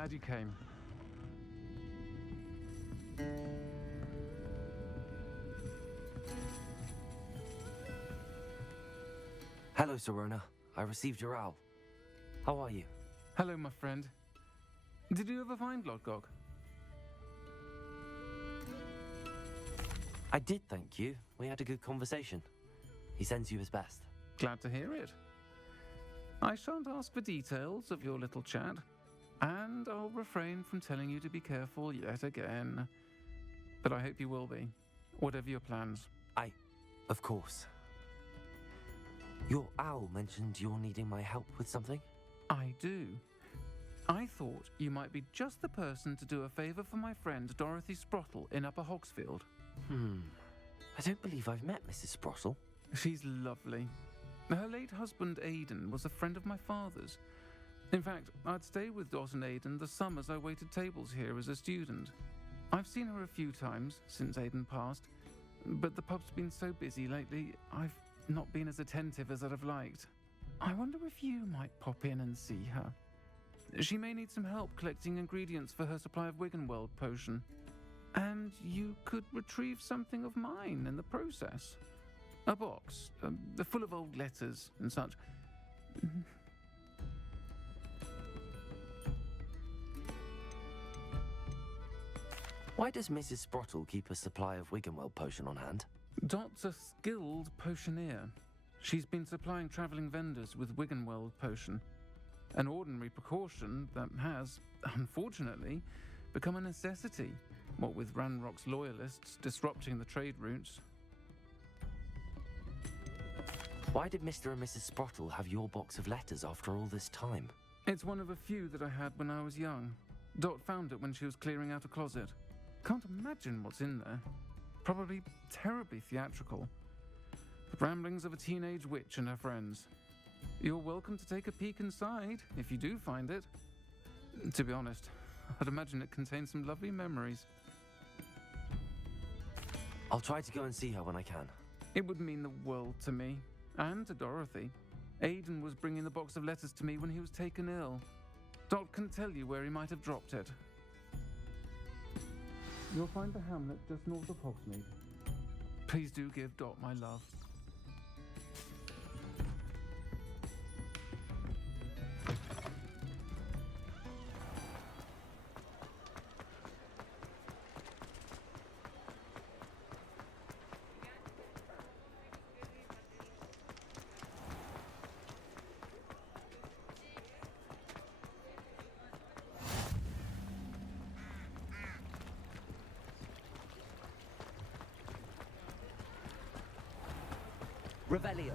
glad you came. Hello, Serona. I received your owl. How are you? Hello, my friend. Did you ever find Lodgok? I did, thank you. We had a good conversation. He sends you his best. Glad to hear it. I shan't ask for details of your little chat, and I'll refrain from telling you to be careful yet again. But I hope you will be, whatever your plans. Of course. Your owl mentioned you're needing my help with something? I do. I thought you might be just the person to do a favour for my friend Dorothy Sprottle in Upper Hogsfield. I don't believe I've met Mrs. Sprottle. She's lovely. Her late husband Aidan was a friend of my father's. In fact, I'd stay with Dot and Aidan the summers I waited tables here as a student. I've seen her a few times since Aidan passed, but the pub's been so busy lately, I've not been as attentive as I'd have liked. I wonder if you might pop in and see her. She may need some help collecting ingredients for her supply of Wiggenweld potion. And you could retrieve something of mine in the process. A box, full of old letters and such. Why does Mrs. Sprottle keep a supply of Wiggenweld potion on hand? Dot's a skilled potioneer. She's been supplying travelling vendors with Wiggenweld potion. An ordinary precaution that has, unfortunately, become a necessity, what with Ranrock's loyalists disrupting the trade routes. Why did Mr. and Mrs. Sprottle have your box of letters after all this time? It's one of a few that I had when I was young. Dot found it when she was clearing out a closet. Can't imagine what's in there. Probably terribly theatrical. The ramblings of a teenage witch and her friends. You're welcome to take a peek inside, if you do find it. To be honest, I'd imagine it contains some lovely memories. I'll try to go and see her when I can. It would mean the world to me, and to Dorothy. Aidan was bringing the box of letters to me when he was taken ill. Dot can tell you where he might have dropped it. You'll find the hamlet just north of Hogsmeade. Please do give Dot my love. Revelio.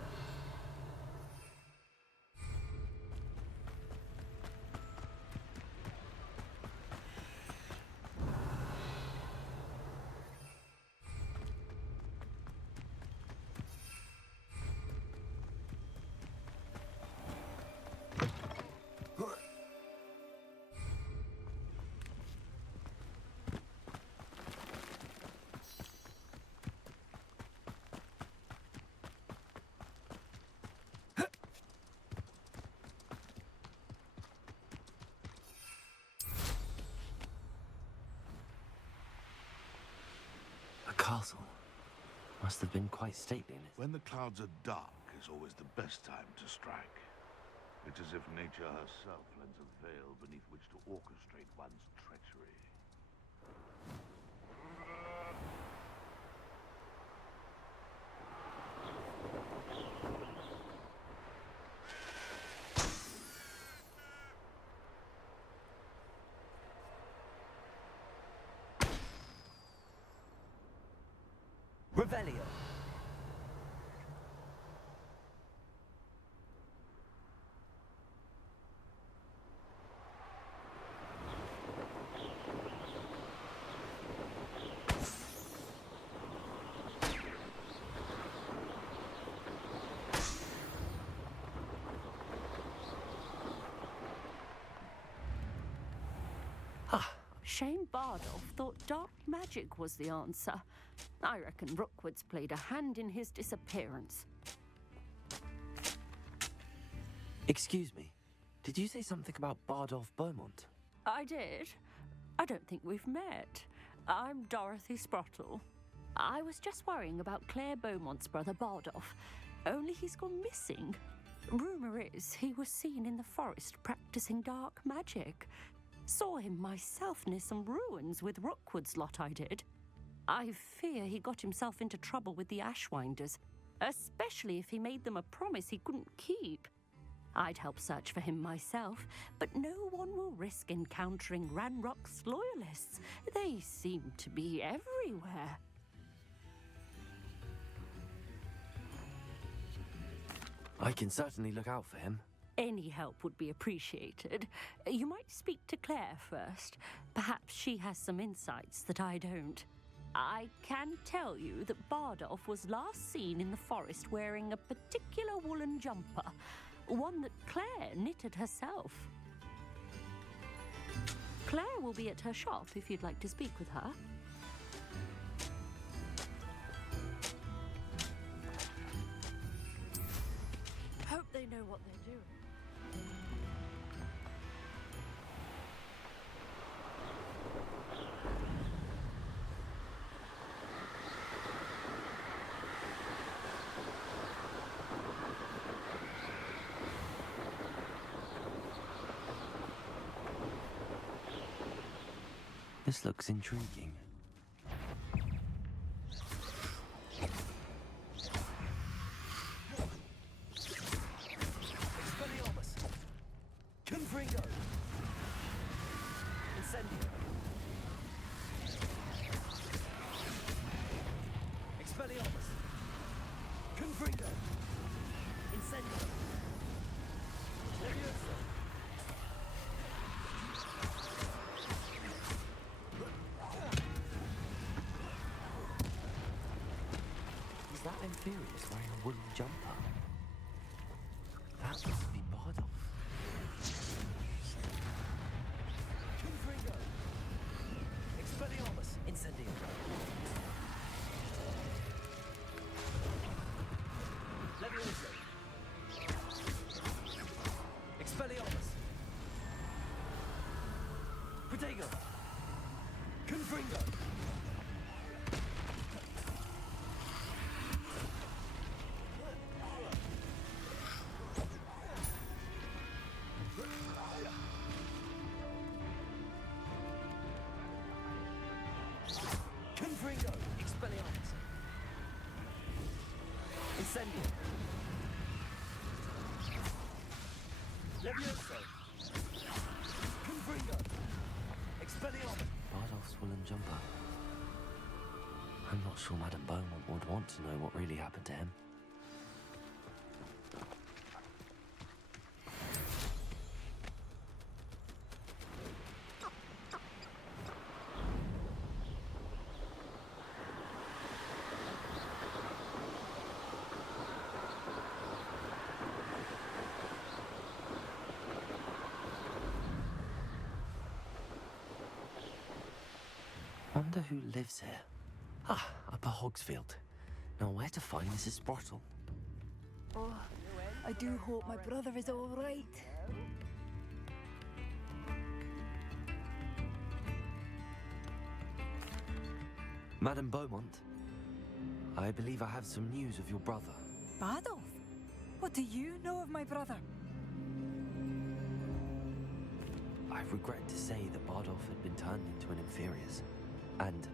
Castle. Must have been quite stately. When the clouds are dark is always the best time to strike. It's as if nature herself lends a veil beneath which to orchestrate one's treachery. Revelio. Shame Bardolph thought dark magic was the answer. I reckon Rookwood's played a hand in his disappearance. Excuse me, did you say something about Bardolph Beaumont? I did. I don't think we've met. I'm Dorothy Sprottle. I was just worrying about Claire Beaumont's brother Bardolph, only he's gone missing. Rumour is he was seen in the forest practicing dark magic. Saw him myself near some ruins with Rookwood's lot I did. I fear he got himself into trouble with the Ashwinders, especially if he made them a promise he couldn't keep. I'd help search for him myself, but no one will risk encountering Ranrock's loyalists. They seem to be everywhere. I can certainly look out for him. Any help would be appreciated. You might speak to Claire first. Perhaps she has some insights that I don't. I can tell you that Bardolph was last seen in the forest wearing a particular woolen jumper, one that Claire knitted herself. Claire will be at her shop if you'd like to speak with her. Hope they know what they're doing. This looks intriguing. Expelliarmus! Confringo! Incendio! Expelliarmus! Confringo! Incendio! Levioso! Is that Inferius wearing a woolen jumper? That must be Bardolph. Confringo! Expelliarmus! Incendio! Levioso! Expelliarmus! Protego! Confringo! Confringo! Expelliarmus! Incendio! Levioso! Confringo! Expelliarmus! Bardolph's woolen jumper. I'm not sure Madame Beaumont would want to know what really happened to him. Wonder who lives here. Ah, Upper Hogsfield. Now where to find Mrs. Sprottle? Oh, I do hope my brother is all right. Madame Beaumont, I believe I have some news of your brother. Bardolph? What do you know of my brother? I regret to say that Bardolph had been turned into an Inferius, and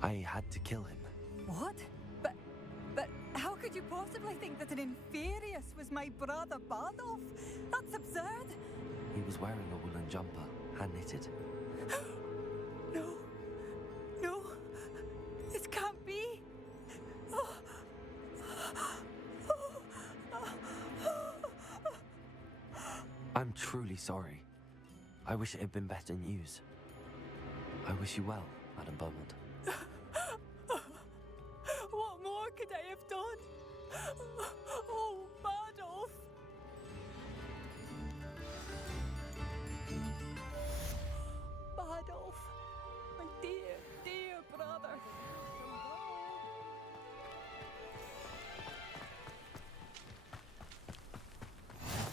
I had to kill him. What? But how could you possibly think that an Inferius was my brother Bardolph? That's absurd. He was wearing a woolen jumper, hand-knitted. No, this can't be. I'm truly sorry. I wish it had been better news. I wish you well, Madame Beaumont. What more could I have done? Oh, Bardolph. Bardolph, my dear, dear brother.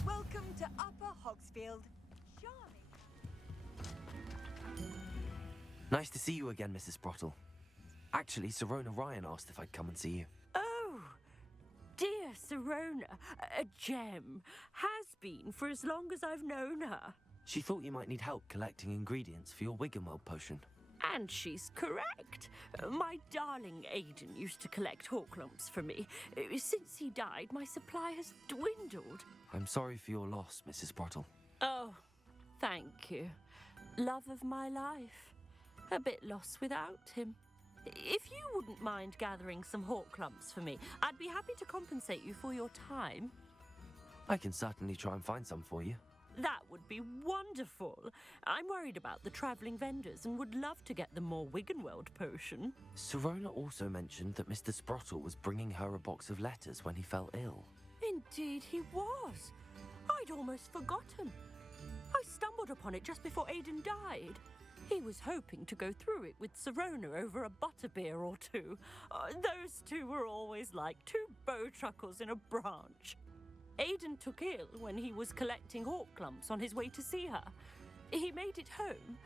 Welcome to Upper Hogsfield. Charming. Nice to see you again, Mrs. Sprottle. Actually, Sirona Ryan asked if I'd come and see you. Oh, dear Sirona, a gem. Has been for as long as I've known her. She thought you might need help collecting ingredients for your Wiggenweld potion. And she's correct. My darling Aidan used to collect Horklumps for me. Since he died, my supply has dwindled. I'm sorry for your loss, Mrs. Sprottle. Oh, thank you. Love of my life. A bit lost without him. If you wouldn't mind gathering some Horklumps for me, I'd be happy to compensate you for your time. I can certainly try and find some for you. That would be wonderful. I'm worried about the travelling vendors and would love to get them more Wiggenweld potion. Sirona also mentioned that Mr. Sprottle was bringing her a box of letters when he fell ill. Indeed he was. I'd almost forgotten. I stumbled upon it just before Aidan died. He was hoping to go through it with Sirona over a butterbeer or two. Those two were always like two bowtruckles in a branch. Aidan took ill when he was collecting Horklumps on his way to see her. He made it home,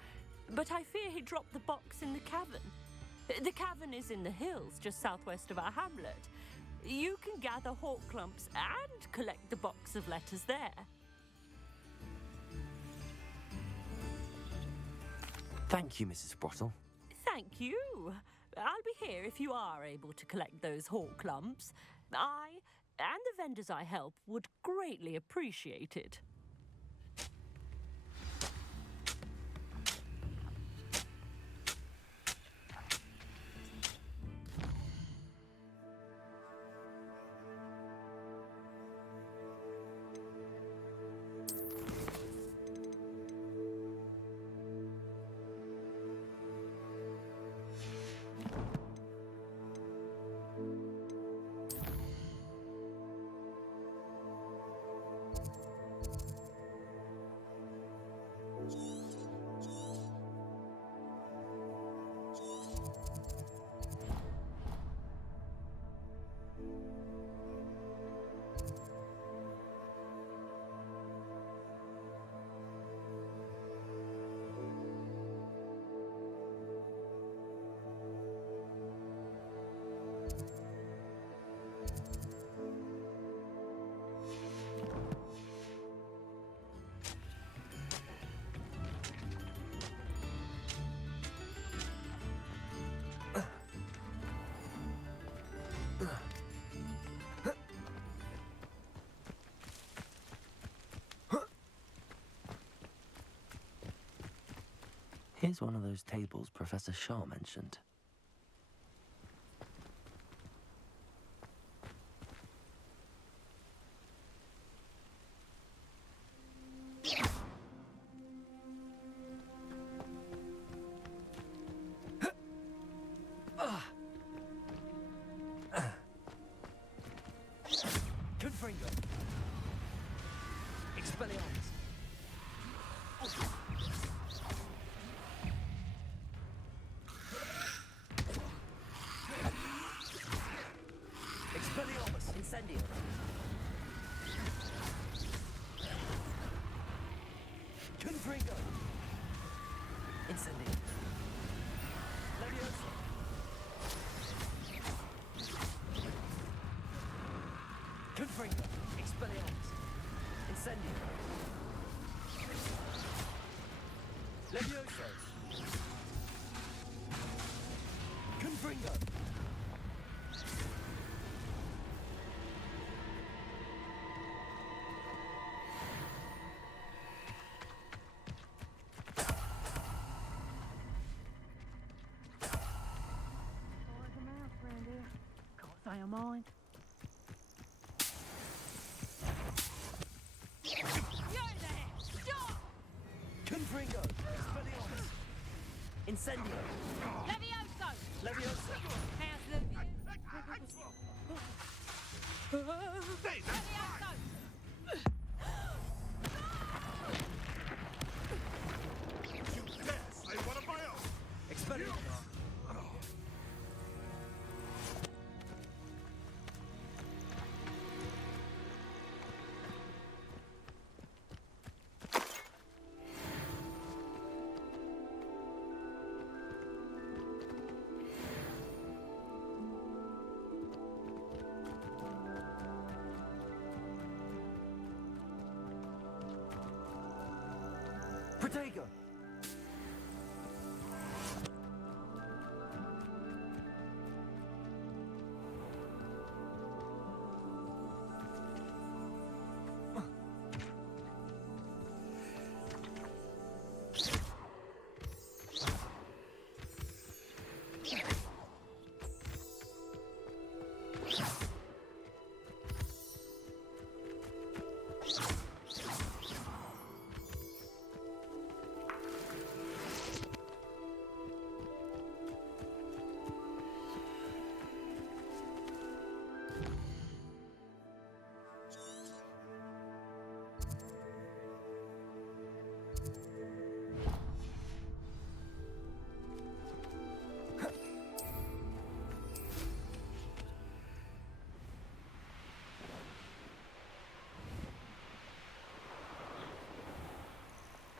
but I fear he dropped the box in the cavern. The cavern is in the hills just southwest of our hamlet. You can gather Horklumps and collect the box of letters there. Thank you, Mrs. Sprottle. Thank you. I'll be here if you are able to collect those Horklumps. I and the vendors I help would greatly appreciate it. Here's one of those tables Professor Shah mentioned. Confringo. Expelliarmus. Expelliarmus. Incendio. Confringo. Incendio. Leviosa. Confringo. Expelliarmus. Incendio. Levioso. Confringo. Can't say I mind. Confringo. Expelliarmus. Incendio. Levioso! Leviosa. How's the Levioso! You dare slay one of my own! Expelliarmus. Protego!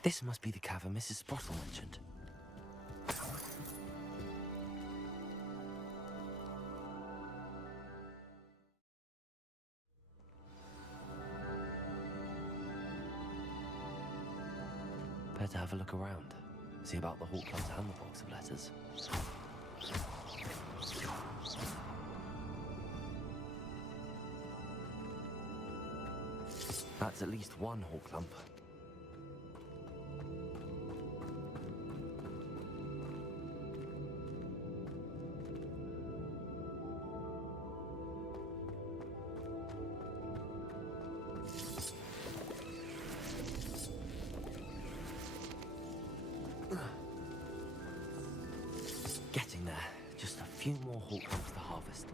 This must be the cavern Mrs. Sprottle mentioned. Better have a look around. See about the Hawk Club's and the box of letters. That's at least one Hawk lump. Getting there. Just a few more Hawk lumps to harvest.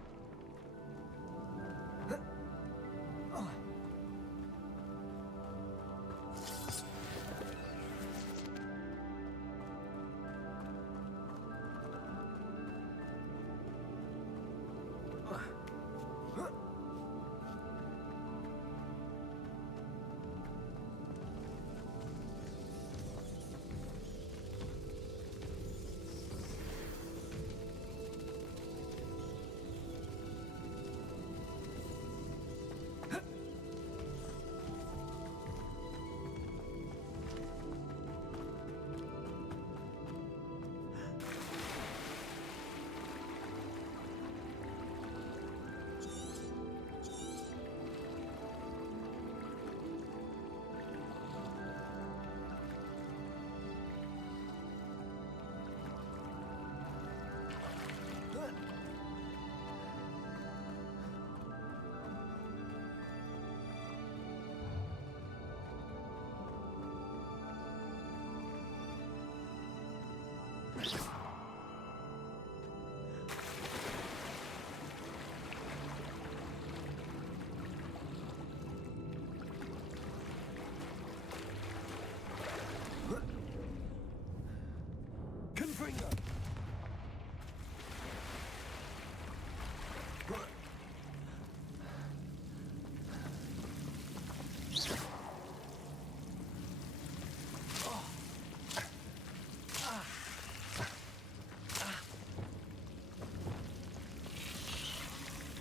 Confringo!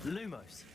Lumos.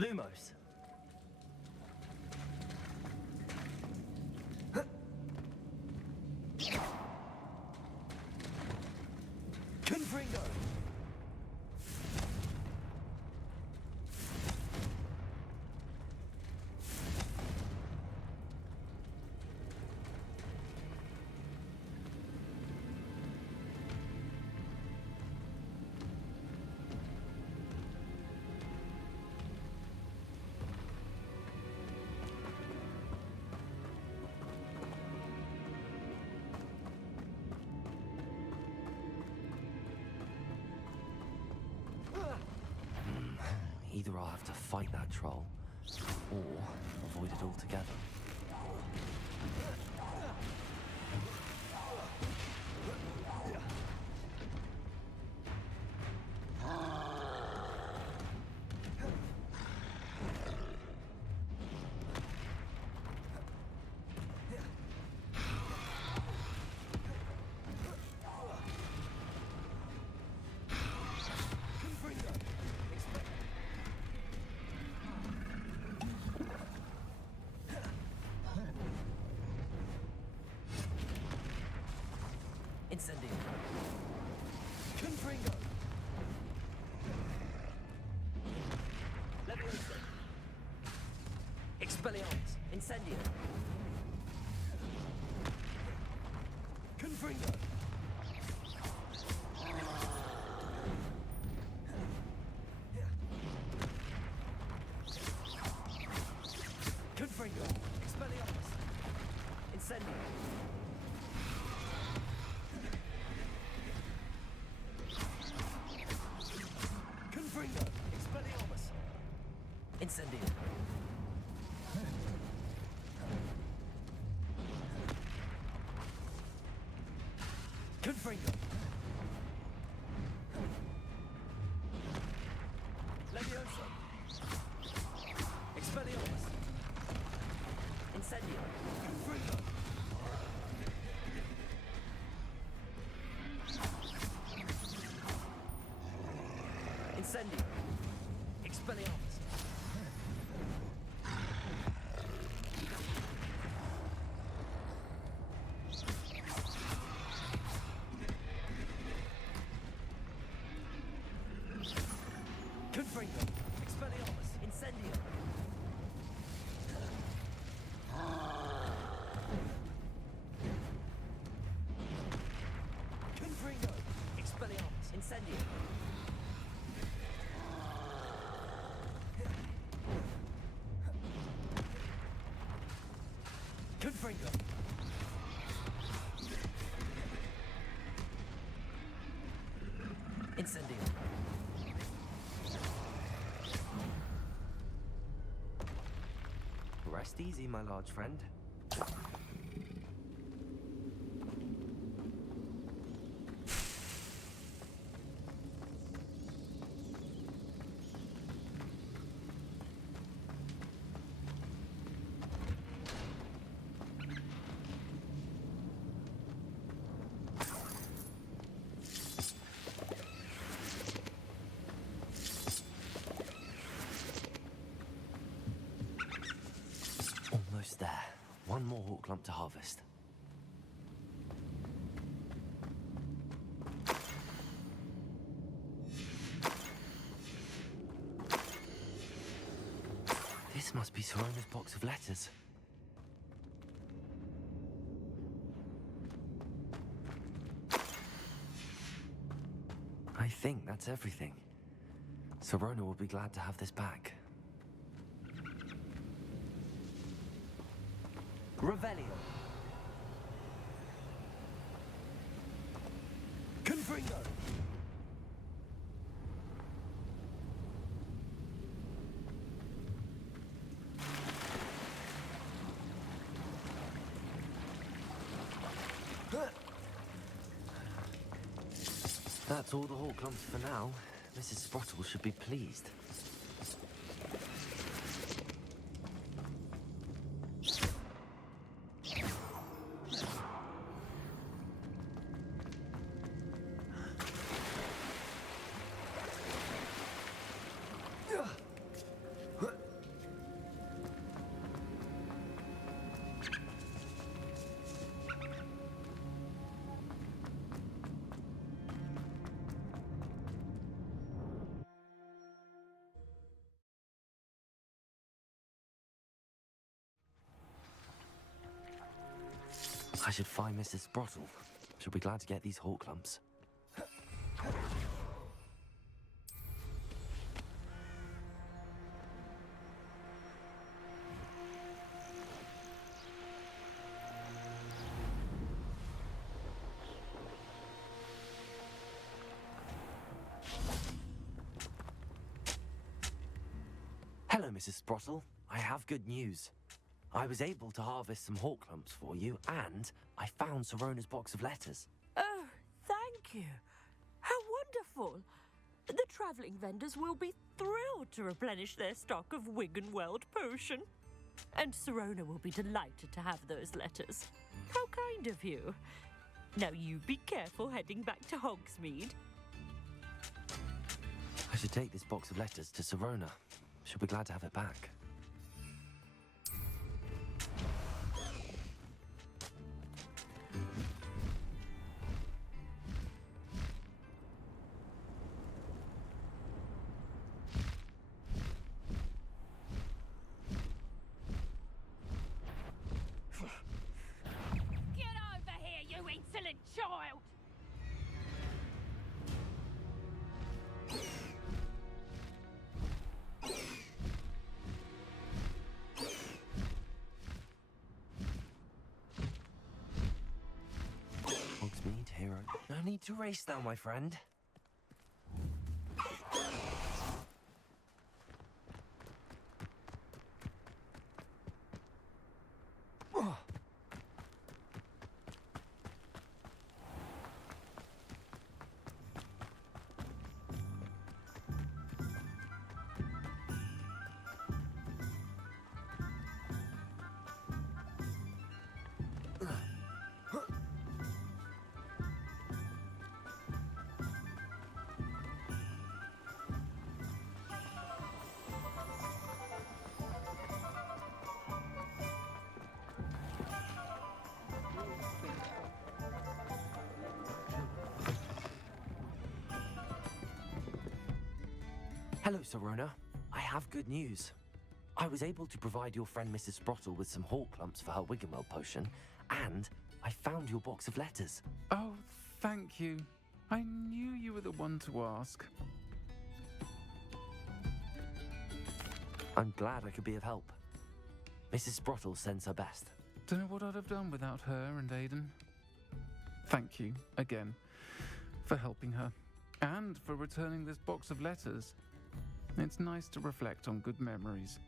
Lumos. Confringo. Either I'll have to fight that troll, or avoid it altogether. Incendio. Confringo. Leviosa. Expelliarmus. Incendio. Confringo. Confringo. Expelliarmus. Incendio. Confringo. Expelliarmus. Incendio. Confringo. Leviosa. Expelliarmus. Incendio. Confringo. Incendio. Expelliarmus. Confringo. Expelliarmus. Incendio. Confringo. Expelliarmus. Incendio. Confringo. Incendio. Rest easy, my large friend. Almost there. One more hawk lump to harvest. This must be Sorona's box of letters. I think that's everything. Sorona will be glad to have this back. Revelio. Confringo. That's all the hawk clumps for now. Mrs. Sprottle should be pleased. I should find Mrs. Sprottle. She'll be glad to get these hawk lumps. Hello, Mrs. Sprottle. I have good news. I was able to harvest some hawk lumps for you, and I found Sirona's box of letters. Oh, thank you. How wonderful. The travelling vendors will be thrilled to replenish their stock of Wiggenweld potion. And Sirona will be delighted to have those letters. How kind of you. Now you be careful heading back to Hogsmeade. I should take this box of letters to Sirona. She'll be glad to have it back. Get over here, you insolent child! Hogsmeade, hero. No need to race now, my friend. Hello, Sirona. I have good news. I was able to provide your friend Mrs. Sprottle with some hawk lumps for her Wiggenweld potion, and I found your box of letters. Oh, thank you. I knew you were the one to ask. I'm glad I could be of help. Mrs. Sprottle sends her best. Don't know what I'd have done without her and Aidan. Thank you, again, for helping her, and for returning this box of letters. It's nice to reflect on good memories.